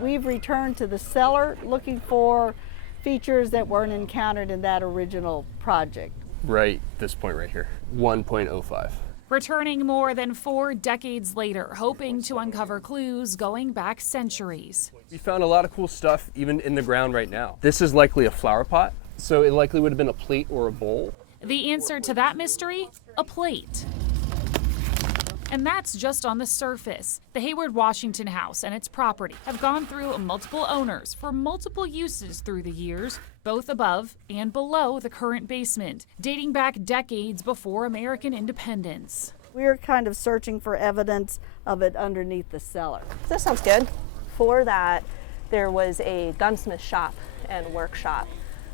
We've returned to the cellar looking for features that weren't encountered in that original project. Right, this point right here, 1.05. Returning more than 4 decades later, hoping to uncover clues going back centuries. We found a lot of cool stuff even in the ground right now. This is likely a flower pot, so it likely would have been a plate or a bowl. The answer to that mystery? A plate. And that's just on the surface. The Hayward Washington House and its property have gone through multiple owners for multiple uses through the years, both above and below the current basement, dating back decades before American independence. We're kind of searching for evidence of it underneath the cellar. This sounds good. For that, there was a gunsmith shop and workshop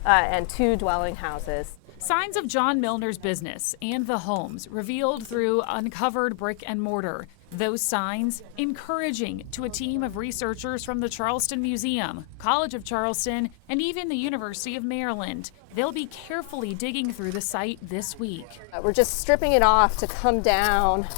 and 2 dwelling houses. Signs of John Milner's business and the homes revealed through uncovered brick and mortar. Those signs encouraging to a team of researchers from the Charleston Museum, College of Charleston, and even the University of Maryland. They'll be carefully digging through the site this week. We're just stripping it off to come down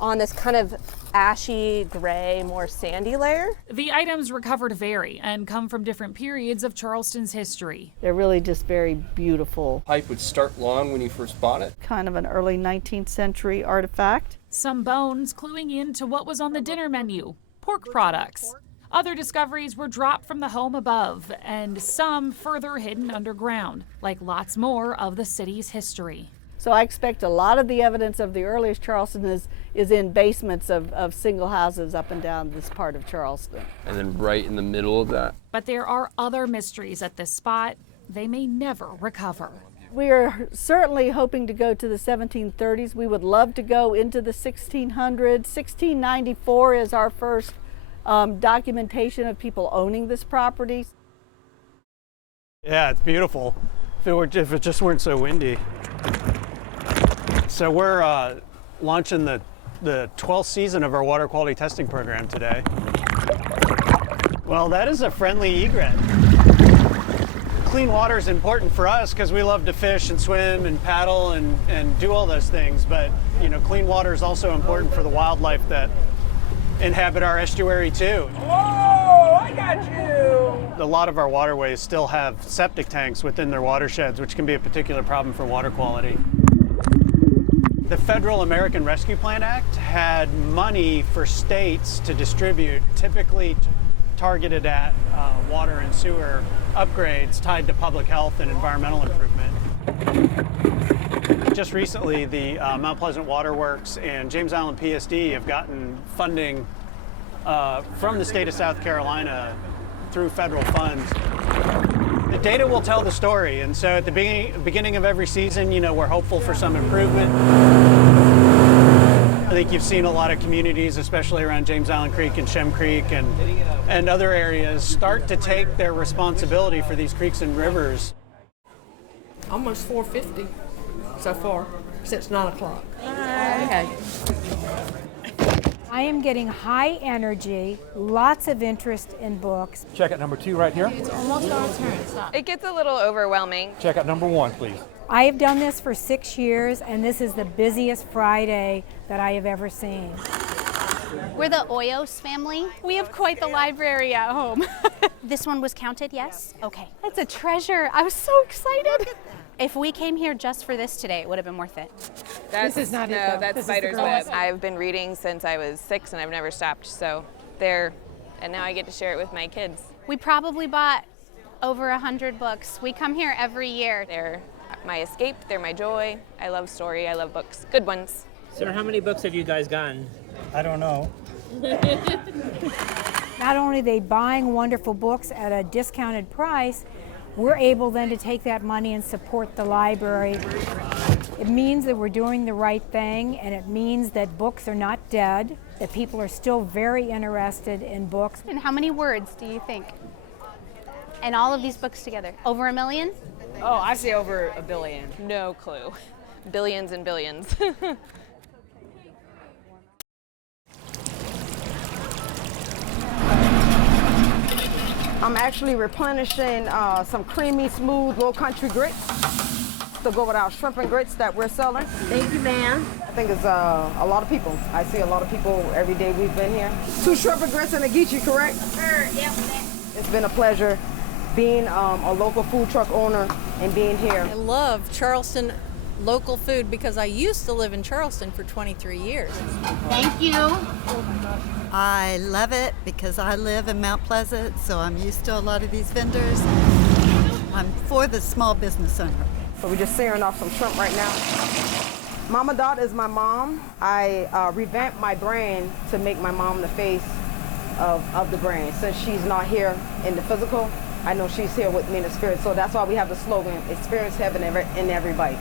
on this kind of ashy, gray, more sandy layer. The items recovered vary and come from different periods of Charleston's history. They're really just very beautiful. Pipe would start long when you first bought it. Kind of an early 19th century artifact. Some bones cluing in to what was on the dinner menu, pork products. Other discoveries were dropped from the home above, and some further hidden underground, like lots more of the city's history. So I expect a lot of the evidence of the earliest Charleston is in basements of single houses up and down this part of Charleston. And then right in the middle of that. But there are other mysteries at this spot they may never recover. We are certainly hoping to go to the 1730s. We would love to go into the 1600s. 1694 is our first documentation of people owning this property. Yeah, it's beautiful. If it just weren't so windy. So we're launching the 12th season of our water quality testing program today. Well, that is a friendly egret. Clean water is important for us because we love to fish and swim and paddle and do all those things, but you know, clean water is also important for the wildlife that inhabit our estuary too. Whoa, I got you! A lot of our waterways still have septic tanks within their watersheds, which can be a particular problem for water quality. The Federal American Rescue Plan Act had money for states to distribute, typically targeted at water and sewer upgrades tied to public health and environmental improvement. Just recently, the Mount Pleasant Water Works and James Island PSD have gotten funding from the state of South Carolina through federal funds. The data will tell the story, and so at the beginning of every season, you know, we're hopeful for some improvement. I think you've seen a lot of communities, especially around James Island Creek and Shem Creek and other areas, start to take their responsibility for these creeks and rivers. Almost 450 so far since 9 o'clock. Okay. I am getting high energy, lots of interest in books. Check out number 2 right here. It's almost our turn. Stop. It gets a little overwhelming. Check out number 1, please. I have done this for 6 years, and this is the busiest Friday that I have ever seen. We're the Oyos family. We have quite the library at home. This one was counted, yes? Okay. That's a treasure. I was so excited. If we came here just for this today, it would have been worth it. This is not that's Spider's Web. I've been reading since I was 6 and I've never stopped. So there, and now I get to share it with my kids. We probably bought over 100 books. We come here every year. They're my escape, they're my joy. I love story, I love books, good ones. Sir, how many books have you guys gotten? I don't know. Not only are they buying wonderful books at a discounted price, we're able then to take that money and support the library. It means that we're doing the right thing, and it means that books are not dead, that people are still very interested in books. And how many words do you think? And all of these books together? Over 1 million? Oh, I say over 1 billion. No clue. Billions and billions. I'm actually replenishing some creamy, smooth, low country grits. to go with our shrimp and grits that we're selling. Thank you, ma'am. I think it's a lot of people. I see a lot of people every day we've been here. 2 shrimp and grits and a geechee, correct? Sure, yep. It's been a pleasure being a local food truck owner and being here. I love Charleston local food because I used to live in Charleston for 23 years. Thank you. I love it because I live in Mount Pleasant, so I'm used to a lot of these vendors. I'm for the small business owner. So we're just searing off some shrimp right now. Mama Dot is my mom. I revamped my brand to make my mom the face of the brand. Since she's not here in the physical, I know she's here with me in the spirit. So that's why we have the slogan, experience heaven in every bite.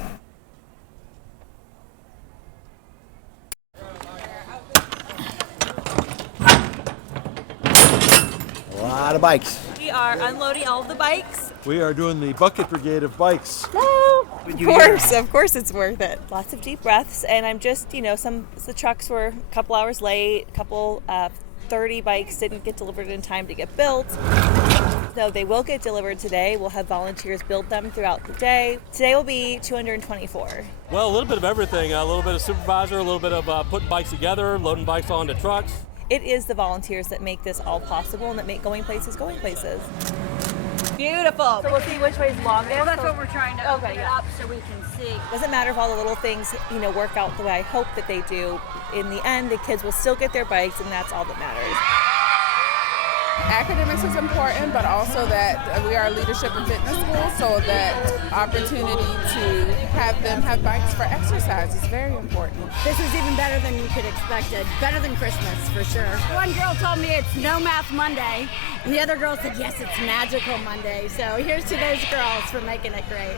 A lot of bikes. We are unloading all of the bikes. We are doing the bucket brigade of bikes. Hello. Of course it's worth it. Lots of deep breaths, and I'm just, the trucks were a couple hours late, 30 bikes didn't get delivered in time to get built. So they will get delivered today. We'll have volunteers build them throughout the day. Today will be 224. Well, a little bit of everything. A little bit of supervisor, a little bit of putting bikes together, loading bikes onto trucks. It is the volunteers that make this all possible and that make going places. Beautiful. So we'll see which way is longest. Well, that's what we're trying to open it up so we can see. Doesn't matter if all the little things, work out the way I hope that they do. In the end, the kids will still get their bikes, and that's all that matters. Academics is important, but also that we are a leadership and fitness school, so that opportunity to have them have bikes for exercise is very important. This is even better than you could expect it. Better than Christmas, for sure. One girl told me it's No Math Monday, and the other girl said, yes, it's Magical Monday. So here's to those girls for making it great.